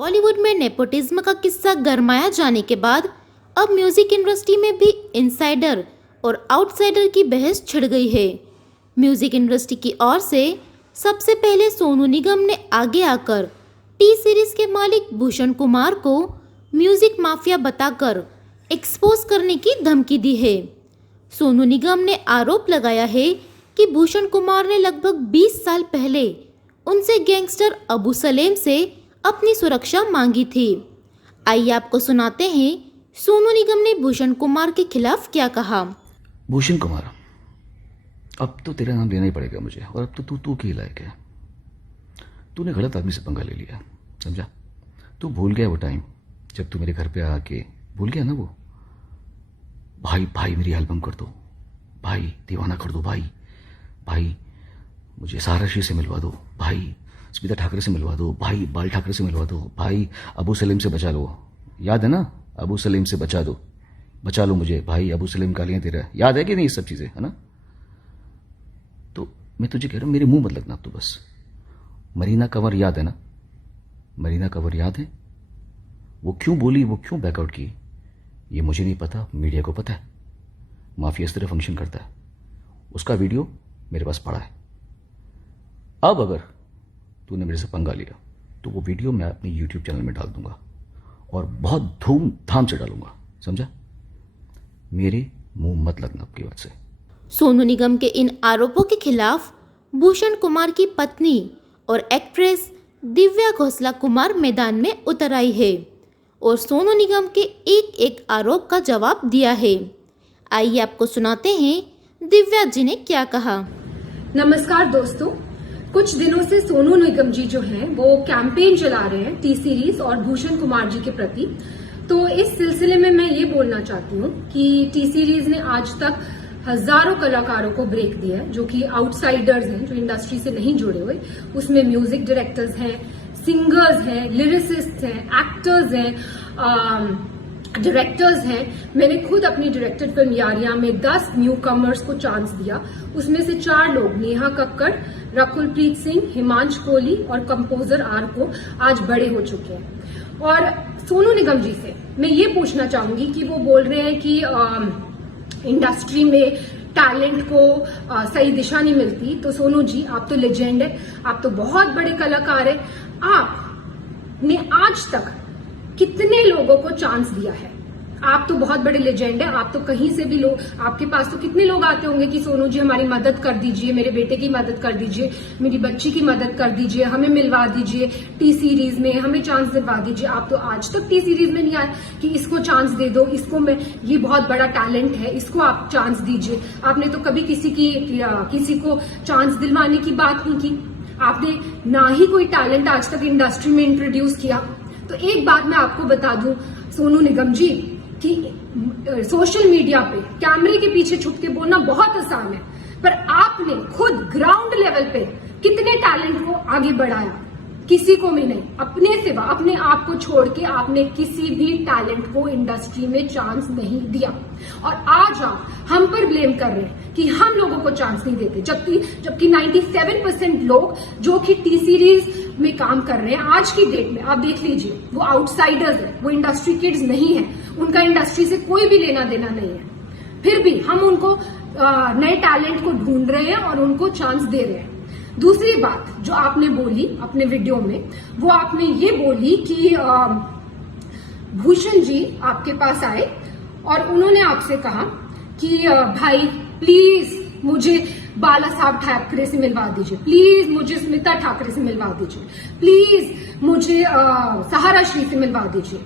बॉलीवुड में नेपोटिज्म का किस्सा गरमाया जाने के बाद अब म्यूजिक इंडस्ट्री में भी इनसाइडर और आउटसाइडर की बहस छिड़ गई है। म्यूजिक इंडस्ट्री की ओर से सबसे पहले सोनू निगम ने आगे आकर टी सीरीज के मालिक भूषण कुमार को म्यूजिक माफिया बताकर एक्सपोज करने की धमकी दी है। सोनू निगम ने आरोप लगाया है कि भूषण कुमार ने लगभग 20 साल पहले उनसे गैंगस्टर अबू सलेम से अपनी सुरक्षा मांगी थी। आइए आपको सुनाते हैं सोनू निगम ने भूषण कुमार के खिलाफ क्या कहा। भूषण कुमार, अब तो तेरा नाम लेना ही पड़ेगा मुझे, और अब तो तू के लायक है। तूने गलत आदमी से पंगा ले लिया, समझा? तू भूल गया वो टाइम जब तू मेरे घर पे आके भूल गया ना वो। भाई मेरी एल्बम कर दो, भाई दीवाना कर दो, भाई मुझे साराशी से मिलवा दो, भाई स्मिता ठाकरे से मिलवा दो, भाई बाल ठाकरे से मिलवा दो, भाई अबू सलीम से बचा लो। याद है ना? अबू सलीम से बचा लो मुझे, भाई अबू सलीम गालियां तेरा याद है कि नहीं? ये सब चीजें है ना? तो मैं तुझे कह रहा हूं, मेरे मुंह मत लगना तो बस। मरीना कंवर याद है ना? मरीना कंवर याद है? वो क्यों बोली, वो क्यों बैकआउट की, ये मुझे नहीं पता, मीडिया को पता है। माफिया इस तरह फंक्शन करता है। उसका वीडियो मेरे पास पड़ा है। अब अगर तूने मेरे से पंगा लिया तो वो वीडियो मैं अपने YouTube चैनल में डाल दूंगा और बहुत धूमधाम से डालूंगा, समझा? मेरे मुंह मत लगना आपकी बात से। सोनू निगम के इन आरोपों के खिलाफ भूषण कुमार की पत्नी और एक्ट्रेस दिव्या घोषला कुमार मैदान में उतर आई है और सोनू निगम के एक आरोप का जवाब दिया है। आइए आपको सुनाते हैं दिव्या जी ने क्या कहा। नमस्कार दोस्तों, कुछ दिनों से सोनू निगम जी जो हैं वो कैंपेन चला रहे हैं टी सीरीज और भूषण कुमार जी के प्रति। तो इस सिलसिले में मैं ये बोलना चाहती हूँ कि टी सीरीज ने आज तक हजारों कलाकारों को ब्रेक दिया है, जो कि आउटसाइडर्स हैं, जो इंडस्ट्री से नहीं जुड़े हुए। उसमें म्यूजिक डायरेक्टर्स हैं, सिंगर्स हैं, लिरिसिस्ट हैं, एक्टर्स हैं, डायरेक्टर्स हैं। मैंने खुद अपनी डायरेक्टेड फिल्म यारियां में 10 न्यू कमर्स को चांस दिया। उसमें से 4 लोग, नेहा कक्कड़, रकुलप्रीत सिंह, हिमांश कोहली और कंपोजर आर को आज बड़े हो चुके हैं। और सोनू निगम जी से मैं ये पूछना चाहूंगी कि वो बोल रहे हैं कि इंडस्ट्री में टैलेंट को सही दिशा नहीं मिलती। तो सोनू जी, आप तो लेजेंड है, आप तो बहुत बड़े कलाकार है। आपने आज तक कितने लोगों को चांस दिया है? आप तो बहुत बड़े लेजेंड है, आप तो कहीं से भी लोग, आपके पास तो कितने लोग आते होंगे कि सोनू जी हमारी मदद कर दीजिए, मेरे बेटे की मदद कर दीजिए, मेरी बच्ची की मदद कर दीजिए, हमें मिलवा दीजिए टी सीरीज में, हमें चांस दिलवा दीजिए। आप तो आज तक टी सीरीज में नहीं आए कि इसको चांस दे दो, इसको मैं, ये बहुत बड़ा टैलेंट है, इसको आप चांस दीजिए। आपने तो कभी किसी को चांस दिलवाने की बात नहीं की। आपने ना ही कोई टैलेंट आज तक इंडस्ट्री में इंट्रोड्यूस किया। तो एक बात मैं आपको बता दूं सोनू निगम जी, कि सोशल मीडिया पे कैमरे के पीछे छुप के बोलना बहुत आसान है, पर आपने खुद ग्राउंड लेवल पे कितने टैलेंट को आगे बढ़ाया? किसी को भी नहीं। अपने सिवा, अपने आप को छोड़ के आपने किसी भी टैलेंट को इंडस्ट्री में चांस नहीं दिया। और आज आप हम पर ब्लेम कर रहे हैं कि हम लोगों को चांस नहीं देते, जबकि 97% लोग जो कि टी सीरीज में काम कर रहे हैं आज की डेट में, आप देख लीजिए, वो आउटसाइडर्स है, वो इंडस्ट्री किड्स नहीं है, उनका इंडस्ट्री से कोई भी लेना देना नहीं है। फिर भी हम उनको नए टैलेंट को ढूंढ रहे हैं और उनको चांस दे रहे हैं। दूसरी बात जो आपने बोली अपने वीडियो में, वो आपने ये बोली कि भूषण जी आपके पास आए और उन्होंने आपसे कहा कि भाई प्लीज मुझे बाला साहब ठाकरे से मिलवा दीजिए, प्लीज मुझे स्मिता ठाकरे से मिलवा दीजिए, प्लीज मुझे सहारा श्री से मिलवा दीजिए।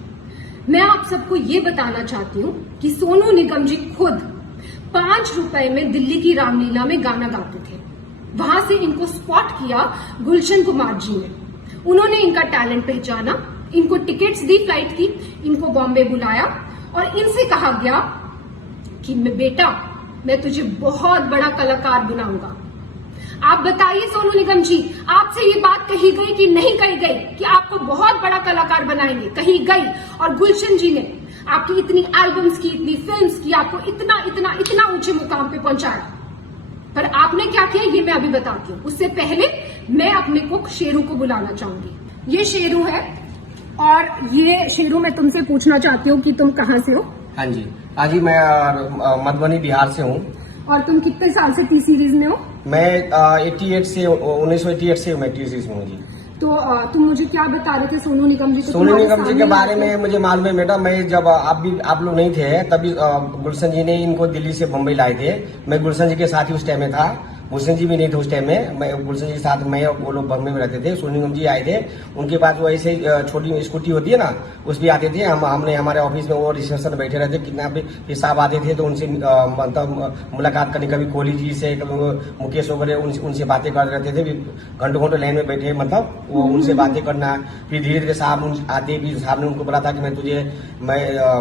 मैं आप सबको ये बताना चाहती हूँ कि सोनू निगम जी खुद 5 रुपए में दिल्ली की रामलीला में गाना गाते थे। वहां से इनको स्पॉट किया गुलशन कुमार जी ने। उन्होंने इनका टैलेंट पहचाना, इनको टिकट्स दी फ्लाइट की, इनको बॉम्बे बुलाया और इनसे कहा गया कि बेटा मैं तुझे बहुत बड़ा कलाकार बनाऊंगा। आप बताइए सोनू निगम जी, आपसे ये बात कही गई कि नहीं कही गई कि आपको बहुत बड़ा कलाकार बनाएंगे? कही गई। और गुलशन जी ने आपकी इतनी एल्बम्स की, इतनी फिल्म्स की, आपको इतना इतना इतना ऊंचे मुकाम पे पहुंचाया। पर आपने क्या किया ये मैं अभी बताती हूँ। उससे पहले मैं अपने को शेरू को बुलाना चाहूंगी। ये शेरू है, और ये शेरू, मैं तुमसे पूछना चाहती हूँ कि तुम कहाँ से हो? हाँ जी मैं मधुबनी बिहार से हूँ। और तुम कितने साल से टी सीरीज में हो? मैं 1988 से मैं टी सीरीज में हूँ जी। तो तुम मुझे क्या बता रहे थे सोनू निगम जी को? सोनू निगम जी के बारे में मुझे मालूम है मैडम। मैं जब आप लोग नहीं थे तभी गुलशन जी ने इनको दिल्ली से मुंबई लाए थे। मैं गुलशन जी के साथ ही उस टाइम में था। गुलशन जी भी नहीं थे उस टाइम में। मैं गुलशन जी के साथ मैं और वो लोग बम्बई में रहते थे। सोनू निगम जी आए थे, उनके पास वो ऐसे छोटी स्कूटी होती है ना, उस भी आते थे। हमने हमारे ऑफिस में वो रिसेप्शन में बैठे रहते, कितना भी साहब आते थे तो उनसे मतलब मुलाकात करनी, कभी कोहली जी से, कभी मुकेश वगैरह उनसे बातें करते रहते थे। घंटों घंटों लाइन में बैठे, मतलब वो उनसे बातें करना। फिर धीरे धीरे साहब आते, फिर साहब ने उनको बोला था कि मैं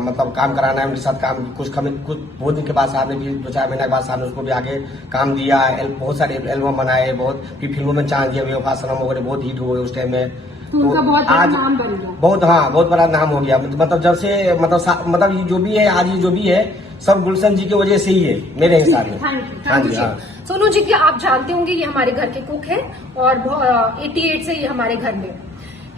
मतलब काम कराना है उनके साथ। काम कुछ बहुत दिन के बाद साहब ने भी 2-4 महीने के बाद साहब ने उसको भी आगे काम दिया। बहुत सारे एल्बम बनाए, बहुत फिर फिल्मों में चांस दिया, बेवफा सनम वगैरह बहुत हिट हुए उस टाइम में। तो बहुत आज नाम बन गया। बहुत बड़ा नाम हो गया। मतलब जब से मतलब ये जो भी है आज, ये जो भी है सब गुलशन जी की वजह से ही है मेरे हिसाब में। हाँ जी। सोनू जी की आप जानते होंगे ये हमारे घर के कुक है और 88 से ये हमारे घर में।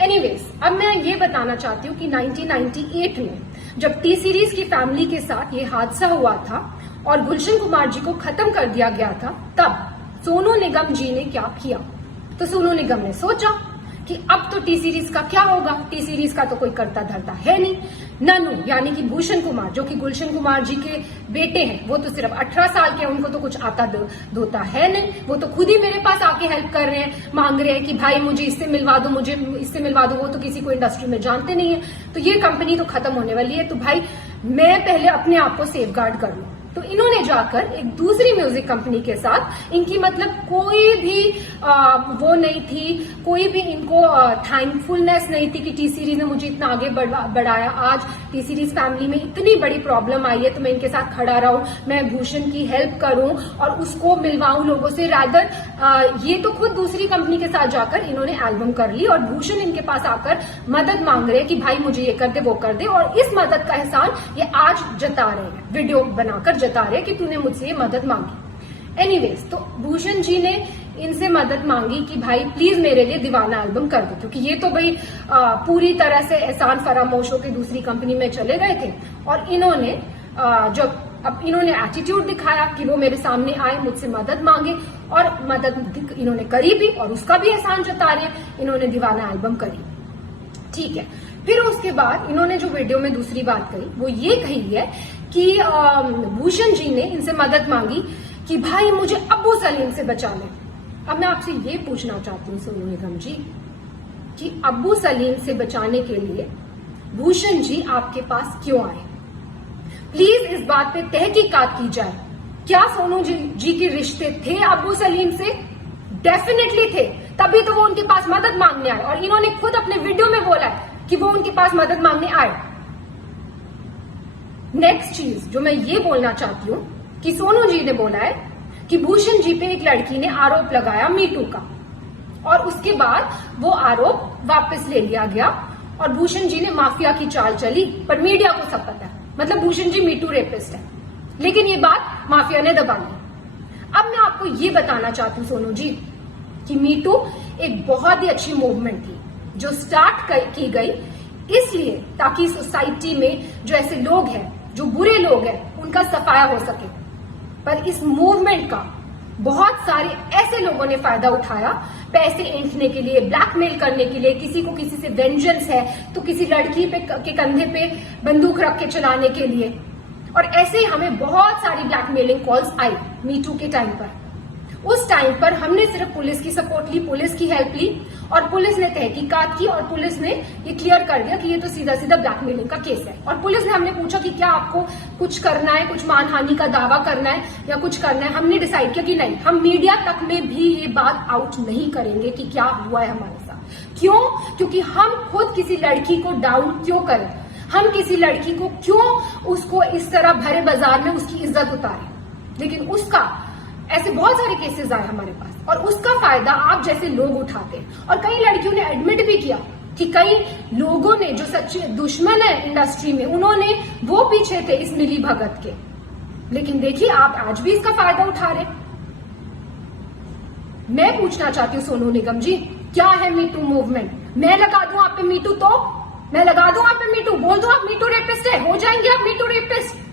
एनीवेज, अब मैं ये बताना चाहती हूँ कि 1998 में जब टी सीरीज की फैमिली के साथ ये हादसा हुआ था और गुलशन कुमार जी को खत्म कर दिया गया था, तब सोनू निगम जी ने क्या किया? तो सोनू निगम ने सोचा कि अब तो टी सीरीज का क्या होगा, टी सीरीज का तो कोई करता धरता है नहीं। ननू यानी कि भूषण कुमार, जो कि गुलशन कुमार जी के बेटे हैं, वो तो सिर्फ 18 साल के हैं, उनको तो कुछ आता धोता है नहीं। वो तो खुद ही मेरे पास आके हेल्प कर रहे हैं, मांग रहे हैं कि भाई मुझे इससे मिलवा दो, मुझे इससे मिलवा दो। वो तो किसी को इंडस्ट्री में जानते नहीं है। तो ये कंपनी तो खत्म होने वाली है, तो भाई मैं पहले अपने आप को सेफ गार्ड कर लूं। तो इन्होंने जाकर एक दूसरी म्यूजिक कंपनी के साथ, इनकी मतलब कोई भी वो नहीं थी, कोई भी इनको थैंकफुलनेस नहीं थी कि टी सीरीज ने मुझे इतना आगे बढ़ाया। आज टी सीरीज फैमिली में इतनी बड़ी प्रॉब्लम आई है तो मैं इनके साथ खड़ा रहूं, मैं भूषण की हेल्प करूं और उसको मिलवाऊं लोगों से। रादर ये तो खुद दूसरी कंपनी के साथ जाकर इन्होंने एल्बम कर ली और भूषण इनके पास आकर मदद मांग रहे हैं कि भाई मुझे ये कर दे, वो कर दे। और इस मदद का एहसान ये आज जता रहे हैं, वीडियो बनाकर जता रहे कि तूने मुझसे ये मदद मांगी। एनीवेज, तो भूषण जी ने इनसे मदद मांगी कि भाई प्लीज मेरे लिए दीवाना एल्बम कर दो, क्योंकि ये तो भाई पूरी तरह से एहसान फरामोश होकर दूसरी कंपनी में चले गए थे। और इन्होंने जब अब इन्होंने एटीट्यूड दिखाया कि वो मेरे सामने आए, मुझसे मदद मांगे, और मदद इन्होंने करी भी और उसका भी एहसान जता रहे हैं। इन्होंने दीवाना एल्बम करी, ठीक है। फिर उसके बाद इन्होंने जो वीडियो में दूसरी बात कही वो ये कही है कि भूषण जी ने इनसे मदद मांगी कि भाई मुझे अब्बू सलीम से बचा ले। अब मैं आपसे ये पूछना चाहती हूँ सोनू निगम जी कि अब्बू सलीम से बचाने के लिए भूषण जी आपके पास क्यों आए? प्लीज इस बात पे तहकीकात की जाए। क्या सोनू जी के रिश्ते थे अब्बू सलीम से? डेफिनेटली थे, तभी तो वो उनके पास मदद मांगने आए। और इन्होंने खुद अपने वीडियो में बोला है कि वो उनके पास मदद मांगने आए। नेक्स्ट चीज जो मैं ये बोलना चाहती हूँ कि सोनू जी ने बोला है कि भूषण जी पे एक लड़की ने आरोप लगाया मीटू का, और उसके बाद वो आरोप वापस ले लिया गया और भूषण जी ने माफिया की चाल चली। पर मीडिया को सब पता है, मतलब भूषण जी मीटू रेपिस्ट है, लेकिन ये बात माफिया ने दबा ली। अब मैं आपको ये बताना चाहती हूँ सोनू जी कि मीटू एक बहुत ही अच्छी मूवमेंट थी जो स्टार्ट की गई इसलिए ताकि सोसाइटी में जो ऐसे लोग हैं, जो बुरे लोग हैं, उनका सफाया हो सके। पर इस मूवमेंट का बहुत सारे ऐसे लोगों ने फायदा उठाया, पैसे ऐंठने के लिए, ब्लैकमेल करने के लिए, किसी को किसी से वेंजेंस है तो किसी लड़की के कंधे पे बंदूक रख के चलाने के लिए। और ऐसे ही हमें बहुत सारी ब्लैकमेलिंग कॉल्स आई मीटू के टाइम पर। उस टाइम पर हमने सिर्फ पुलिस की सपोर्ट ली, पुलिस की हेल्प ली, और पुलिस ने तहकीकात की और पुलिस ने ये क्लियर कर दिया कि ये तो सीधा सीधा ब्लैकमेलिंग का केस है। और पुलिस ने, हमने पूछा कि क्या आपको कुछ करना है, कुछ मानहानि का दावा करना है या कुछ करना है। हमने डिसाइड किया कि नहीं, हम मीडिया तक में भी ये बात आउट नहीं करेंगे कि क्या हुआ है हमारे साथ। क्यों? क्योंकि हम खुद किसी लड़की को डाउन क्यों करें, हम किसी लड़की को क्यों उसको इस तरह भरे बाजार में उसकी इज्जत उतारें। लेकिन उसका ऐसे बहुत सारे केसेस आए हमारे पास और उसका फायदा आप जैसे लोग उठाते हैं। और कई लड़कियों ने एडमिट भी किया कि कई लोगों ने, जो सच्चे दुश्मन है इंडस्ट्री में, उन्होंने वो पीछे थे इस मिली भगत के। लेकिन देखिए आप आज भी इसका फायदा उठा रहे। मैं पूछना चाहती हूँ सोनू निगम जी, क्या है मीटू मूवमेंट? मैं लगा दूं आप पे मीटू तो मैं लगा दूं आप पे मीटू, बोल दूं आप मीटू रेपिस्ट है, हो जाएंगे आप मीटू रेपिस्ट।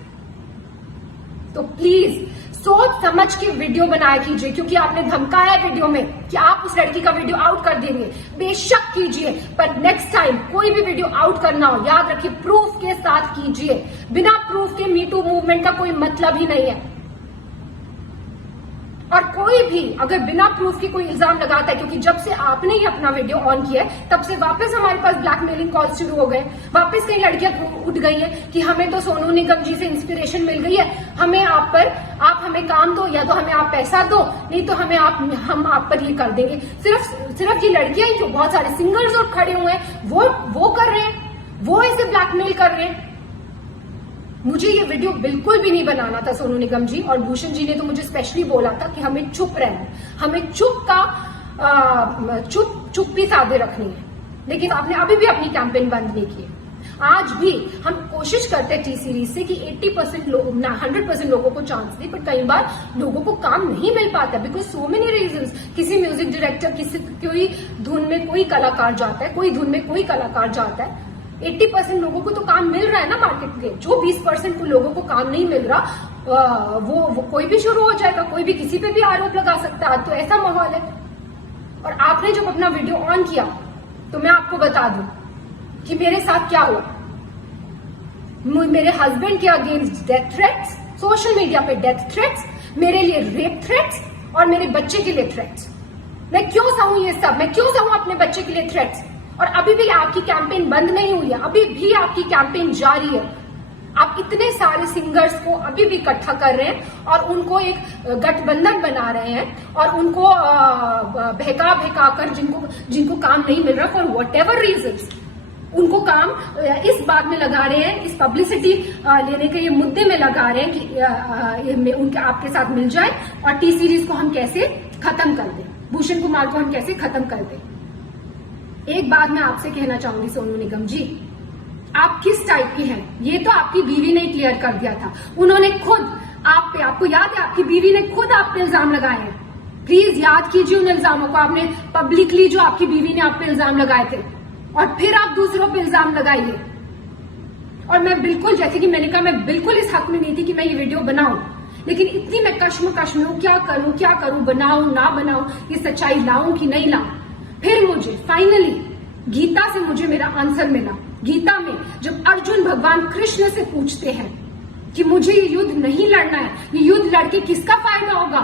तो प्लीज सोच समझ के वीडियो बनाया कीजिए, क्योंकि आपने धमकाया वीडियो में कि आप उस लड़की का वीडियो आउट कर देंगे। बेशक कीजिए, पर नेक्स्ट टाइम कोई भी वीडियो आउट करना हो, याद रखिए प्रूफ के साथ कीजिए। बिना प्रूफ के मीटू मूवमेंट का कोई मतलब ही नहीं है। और कोई भी अगर बिना प्रूफ के कोई इल्जाम लगाता है, क्योंकि जब से आपने ही अपना वीडियो ऑन किया है तब से वापस हमारे पास ब्लैकमेलिंग कॉल शुरू हो गए, वापस कई लड़कियां उठ गई हैं कि हमें तो सोनू निगम जी से इंस्पिरेशन मिल गई है, हमें आप हमें काम दो, या तो हमें आप पैसा दो, नहीं तो हम आप पर ये कर देंगे। सिर्फ ये लड़कियां ही, जो बहुत सारे सिंगर्स और खड़े हुए हैं वो कर रहे हैं, वो ऐसे ब्लैकमेल कर रहे हैं। मुझे ये वीडियो बिल्कुल भी नहीं बनाना था सोनू निगम जी, और भूषण जी ने तो मुझे स्पेशली बोला था कि हमें चुप रहना, हमें चुप्पी साधे रखनी है। लेकिन आपने अभी भी अपनी कैंपेन बंद नहीं की है। आज भी हम कोशिश करते हैं टी सीरीज से कि 80% लोग ना 100% लोगों को चांस दे, पर कई बार लोगों को काम नहीं मिल पाता बिकॉज सो मेनी रीजंस। किसी म्यूजिक डायरेक्टर, कोई धुन में कोई कलाकार जाता है, कोई धुन में कोई कलाकार जाता है। 80% लोगों को तो काम मिल रहा है ना मार्केट के, जो 20% को लोगों को काम नहीं मिल रहा वो कोई भी शुरू हो जाएगा, कोई भी किसी पे भी आरोप लगा सकता है। तो ऐसा माहौल है। और आपने जब अपना वीडियो ऑन किया तो मैं आपको बता दूं कि मेरे साथ क्या हुआ। मेरे हस्बैंड के against death threats, social media पे डेथ थ्रेट्स, मेरे लिए रेप थ्रेट्स और मेरे बच्चे के लिए थ्रेट्स। मैं क्यों सहूं ये सब, मैं क्यों सहूं अपने बच्चे के लिए थ्रेट्स? और अभी भी आपकी कैंपेन बंद नहीं हुई है, अभी भी आपकी कैंपेन जारी है। आप इतने सारे सिंगर्स को अभी भी इकट्ठा कर रहे हैं और उनको एक गठबंधन बना रहे हैं और उनको बहका कर जिनको काम नहीं मिल रहा फॉर वट एवर रीजन्स, उनको काम इस बात में लगा रहे हैं, इस पब्लिसिटी लेने के ये मुद्दे में लगा रहे हैं कि उनके आपके साथ मिल जाए और टी सीरीज को हम कैसे खत्म कर दें, भूषण कुमार को हम कैसे खत्म कर दें। एक बात मैं आपसे कहना चाहूंगी सोनू निगम जी, आप किस टाइप की हैं ये तो आपकी बीवी ने क्लियर कर दिया था। उन्होंने खुद आप पे, आपको याद है, आपकी बीवी ने खुद आप पे इल्जाम लगाए हैं। प्लीज याद कीजिए उन इल्जामों को। आपने पब्लिकली जो आपकी बीवी ने आप पे इल्जाम लगाए थे और फिर आप दूसरों पे इल्जाम लगाइए। और मैं बिल्कुल, जैसे कि मैंने कहा, मैं बिल्कुल इस हक में नहीं थी कि मैं ये वीडियो बनाऊं, लेकिन इतनी मैं कश्मकश में हूं, क्या करूं, बनाऊं ना बनाऊं, ये सच्चाई लाऊं कि नहीं लाऊं। फिर मुझे फाइनली गीता से मुझे मेरा आंसर मिला। गीता में जब अर्जुन भगवान कृष्ण से पूछते हैं कि मुझे ये युद्ध नहीं लड़ना है, ये युद्ध लड़के किसका फायदा होगा,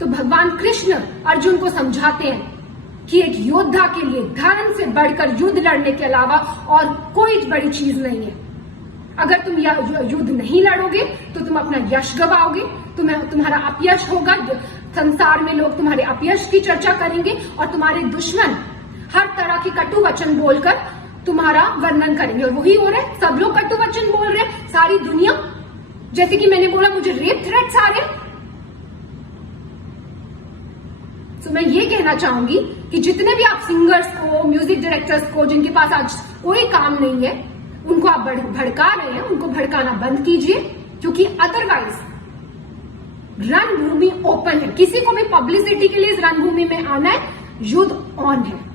तो भगवान कृष्ण अर्जुन को समझाते हैं कि एक योद्धा के लिए धर्म से बढ़कर युद्ध लड़ने के अलावा और कोई बड़ी चीज नहीं है। अगर तुम युद्ध नहीं लड़ोगे तो तुम अपना यश गवाओगे, तुम्हारा अपयश होगा, संसार में लोग तुम्हारे अपयश की चर्चा करेंगे और तुम्हारे दुश्मन हर तरह की कटु वचन बोलकर तुम्हारा वर्णन करेंगे। और वही हो रहा है, सब लोग कटु वचन बोल रहे हैं, सारी दुनिया। जैसे कि मैंने बोला, मुझे रेप थ्रेट्स आ रहे हैं। तो मैं ये कहना चाहूंगी कि जितने भी आप सिंगर्स को, म्यूजिक डायरेक्टर्स को, जिनके पास आज कोई काम नहीं है, उनको आप भड़का रहे हैं, उनको भड़काना बंद कीजिए, क्योंकि अदरवाइज रणभूमि ओपन है। किसी को भी पब्लिसिटी के लिए इस रणभूमि में आना है, युद्ध ऑन है।